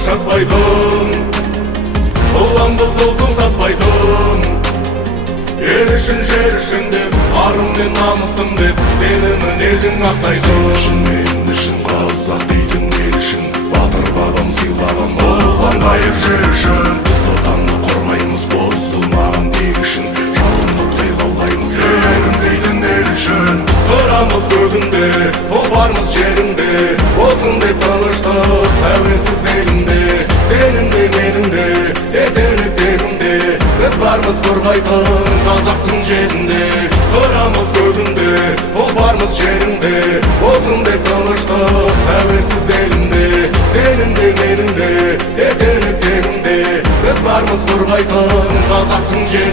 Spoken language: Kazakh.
шатпайтын, ұланды зұлтын сатпайтын. Ел үшін жер үшін деп, арым мен намысым деп, сенімін елдің ақтайсың. Сен үшін мен үшін қазақ дейтін ел үшін, батыр бабам сыйлаған болған байыр жер үшін. Біз отанды қорғаймыз бұзылмаған тек үшін, жалындықтай лаулаймыз ерім дейтін ел үшін. Тұрамыз көгінде, бармыз жерінде, болсын деп тыныштық тәуелсіз елімде. Сенің де менің де, ертелі тегімде, біз бармыз қорғайтын қазақтың жерінде. Тұрамыз көгінде, бармыз жерінде, болсын деп тыныштық тәуелсіз елімде. Сенің де менің де, ертелі тегімде, біз бармыз қорғайтын қазақтың жерінде.